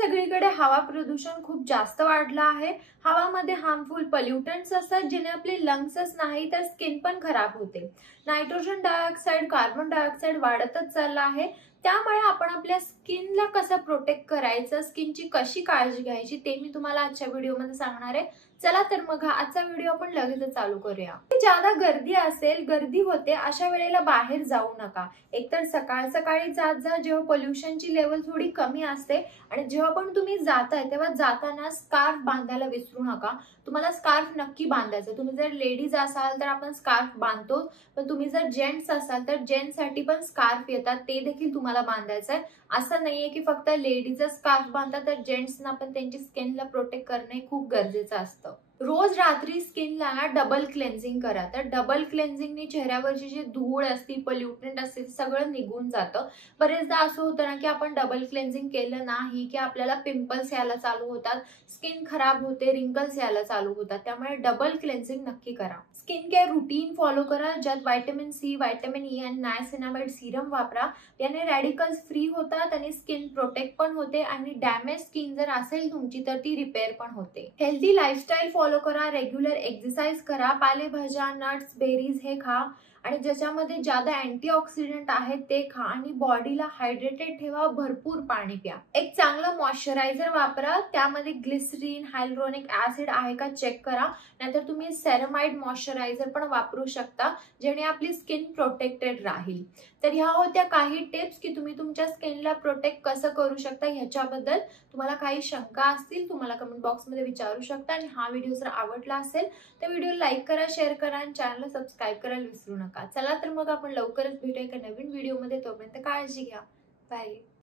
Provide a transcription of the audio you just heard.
सगळीकडे हवा प्रदूषण खूप जास्त वाढलं आहे। हवामध्ये हार्मफुल पोल्युटंट्स असतात जिने आपले लंग्सच नाही तर स्किन पण खराब होते। नायट्रोजन डायऑक्साइड, कार्बन डायऑक्साइड वाढतच चालला आहे। त्यामुळे आपण आपल्या स्किनला कसं प्रोटेक्ट करायचं, स्किनची कशी काळजी घ्यायची ते मी तुम्हाला आजच्या व्हिडिओमध्ये सांगणार आहे। चला तर मग आजचा व्हिडिओ आपण लगेच चालू करूया। ज्यादा गर्दी असेल, गर्दी होते अशा वेळेला बाहेर जाऊ नका। एकतर सकाळी जात जा जेव्हा पोल्युशनची लेवल थोडी कमी असते, आणि जेव्हा पण तुम्ही जाताय तेव्हा जाताना स्कार्फ बांधायला विसरू नका। तुम्हाला स्कार्फ नक्की बांधायचं। तुम्ही जर लेडीज असाल तर आपण स्कार्फ बांधतो, पण तुम्ही जर जेंट्स असाल तर जेंट्ससाठी पण स्कार्फ येतात, ते देखील तुम्हाला बांधायचं आहे। असं नाहीये की फक्त लेडीज स्कार्फ बांधतात तर जेंट्सना पण त्यांची स्किनला प्रोटेक्ट करणे खूप गरजेचं असतं। रोज रात्री स्किनला डबल क्लेन्झिंग करा। तर डबल क्लेन्झिंगने चेहऱ्यावरची जी धूळ असते, पोल्युटंट असते सगळं निघून जातं। बरेचदा असं होतं ना की आपण डबल क्लेन्झिंग केलं नाही की आपल्याला पिंपल्स यायला चालू होतात, स्किन खराब होते, रिंकल्स यायला चालू होतात। त्यामुळे डबल क्लेन्झिंग नक्की करा। स्किन केअर रुटीन फॉलो करा, ज्यात व्हिटॅमिन सी, व्हिटॅमिन ई आणि नायसिनामाइड सीरम वापरा। याने रॅडिकल्स फ्री होतात आणि स्किन प्रोटेक्ट पण होते, आणि डॅमेज स्किन जर असेल तुमची तर ती रिपेअर पण होते। हेल्दी लाईफस्टाईल फॉलो करा, रेग्युलर एक्सरसाइज करा, पालेभाज्या, नट्स, बेरीज हे खा, आणि ज्याच्यामध्ये ज्यादा अँटीऑक्सिडंट आहेत ते खा, आणि बॉडीला हायड्रेटेड ठेवा, भरपूर पाणी प्या। एक चांगला मॉइश्चरायझर वापरा, त्यामध्ये ग्लिसरीन, हायलुरोनिक ऍसिड आहे का चेक करा, नाहीतर तुम्ही सेरामाइड मॉइश्चरायझर पण वापरू शकता, जेणे आपली स्किन प्रोटेक्टेड राहील। तर ह्या होत्या काही टिप्स की तुम्ही तुमच्या स्किनला प्रोटेक्ट कसं करू शकता। ह्याच्याबद्दल तुम्हाला काही शंका असतील तुम्हाला कमेंट बॉक्समध्ये विचारू शकता, आणि हा व्हिडिओ जर आवडला असेल तर व्हिडिओ लाईक करा, शेअर करा आणि चॅनलला सबस्क्राईब करायला विसरू नका। चला तर मग आपण लवकरच भेटूया एका नवीन व्हिडिओमध्ये। तोपर्यंत काळजी घ्या, बाय।